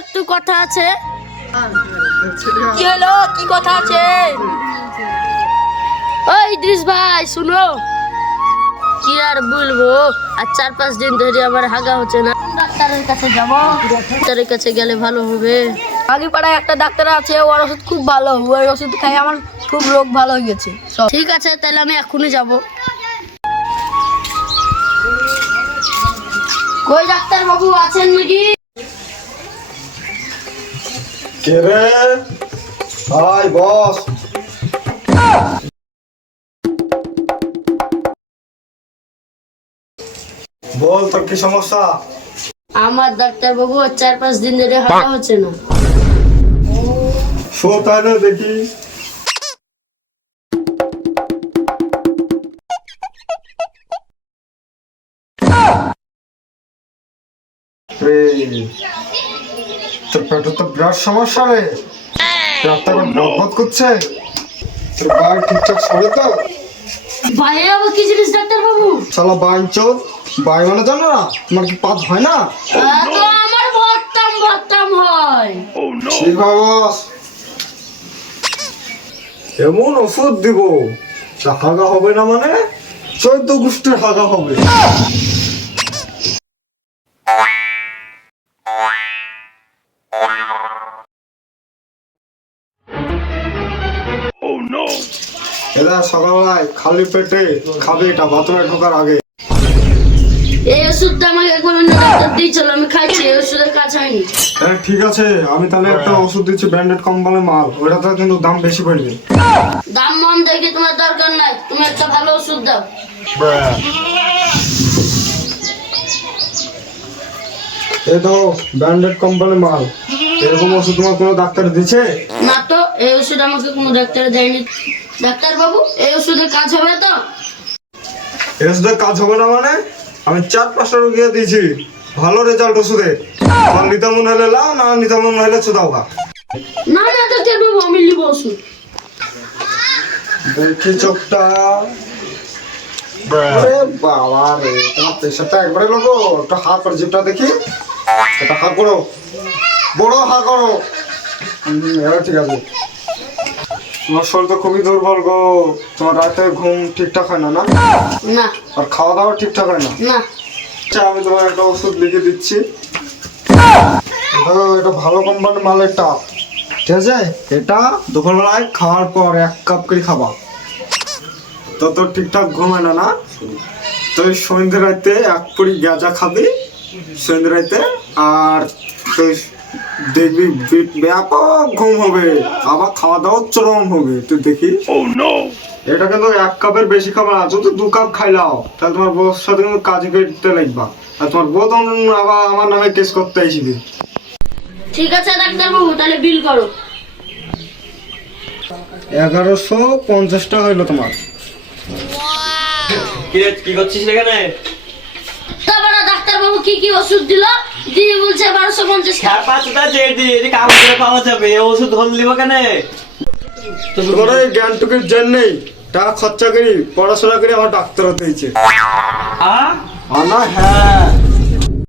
একটু কথা আছে। কি হলো, কি কথা আছে? ওই ইদ্রিস ভাই শুনো। কি আর বলবো, আর 4-5 দিন ধরে আমার হাগা হচ্ছে না। ডাক্তারের কাছে যাবো, ডাক্তারের কাছে গেলে ভালো হবে। আগে পাড়ায় একটা ডাক্তার আছে, ওর ওষুধ খুব ভালো, ওই ওষুধ খাই আমার খুব রোগ ভালো হয়ে গেছে সব। ঠিক আছে, তাহলে আমি এখনই যাব। কই ডাক্তার বাবু আছেন নাকি? কে রে ভাই বস? বল তোর কি সমস্যা? আমার ডাক্তার বাবু 4-5 দিন ধরে হাগা হচ্ছে না। শো তাই না দেখি। তোর পেটে তো বিরাট সমস্যা রে। পেটটা বদবদ করছে। তোর বাই ঠিকঠাক সরে তো? বাইরে আবার কি জিনিস ডাক্তার বাবু? শালা বাইন চোদ, বাই মানে জানো না? তোমার কি পাত হয় না? তো আমার ভর্তাম হয়। ঠিক বস, এমন ওষুধ দিব যা হাগা হবে না, মানে 14 গোষ্ঠীর হাগা হবে। এরা সকালবেলায় খালি পেটে খাবে, এটা বাথরুমে ঢোকার আগে। এই ওষুধটা আমাকে একবার অন্য ডাক্তার দিয়েছিল, আমি খাইছি, এই ওষুধের কাজ হয়নি। হ্যাঁ ঠিক আছে, আমি তাহলে একটা ওষুধ দিচ্ছি, ব্র্যান্ডেড কোম্পানির মাল, ওটাতে কিন্তু দাম বেশি পড়বে। দাম মাম দেখে তোমার দরকার নাই, তুমি একটা ভালো ওষুধ দাও। এই তো ব্র্যান্ডেড কোম্পানির মাল, এরকম ওষুধ তোমার কোনো ডাক্তার দিচ্ছে? না তো, এই ওষুধ আমাকে কোনো ডাক্তার দেয়নি। ডাক্তার বাবু, এই ওষুধের কাজ হবে তো? এই ওষুধের কাজ হবে না মানে? আমি 4-5টা রোগী দিয়েছি, ভালো রেজাল্ট ওষুধে। তোমার নিতে মন হলে লাও, না নিতে মন হলে চুদাও গা। না না ডাক্তার বাবু, আমি নিব ওষুধ। দেখি চোখটা। আরে বাবা রে, তোমার প্রেশারটা একবারে লোগো। একটা হা করে জিপটা দেখি, এটা হা করো, বড় হা করো। এবার ঠিক আছে। তোমার শরীর তো খুবই দুর্বল গো। তোমার রাতে ঘুম ঠিকঠাক হয় না? না না আর খাওয়া দাওয়া ঠিকঠাক হয় না? না। আচ্ছা, আমি তোমার একটা ওষুধ লিখে দিচ্ছি। এটা ভালো কোম্পানির মাল, এটা ঠিক আছে। এটা দুপুরবেলায় খাওয়ার পর 1 কাপ করে খাবা। তো তোর ঠিকঠাক ঘুম হয় না? না তুই সন্ধ্যে রাতে 1 পুরি গাঁজা খাবি সন্ধ্যে রাতে, আর তুই দেখবি ব্যাপক ঘুম হবে, আবার খাওয়া দাওয়া চরম হবে। তুই দেখি এটা কিন্তু 1 কাপের বেশি খাবা না। যদি 2 কাপ খাইলাও তাহলে তোমার বউর সাথে কিন্তু কাজে করতে লাগবা, আর তোমার বউ তখন আবার আমার নামে কেস করতে আসবে। ঠিক আছে ডাক্তার বাবু, তাহলে বিল করো। 1150 টাকা হইলো তোমার। কি করছিস এখানে? তারপরে ডাক্তার বাবু কি কি ওষুধ দিল, দিয়ে বলছে 1250 টাকা। 4-5টা চেয়ে দি, এদিকে কাম করে পাওয়া যাবে, এই ওষুধ ধর লিব কেন? তোমার এই জ্ঞানটুকুর জন্যই টাকা খরচা করি, পড়াশোনা করে আমার ডাক্তার হতে হয়েছে। হ্যাঁ না হ্যাঁ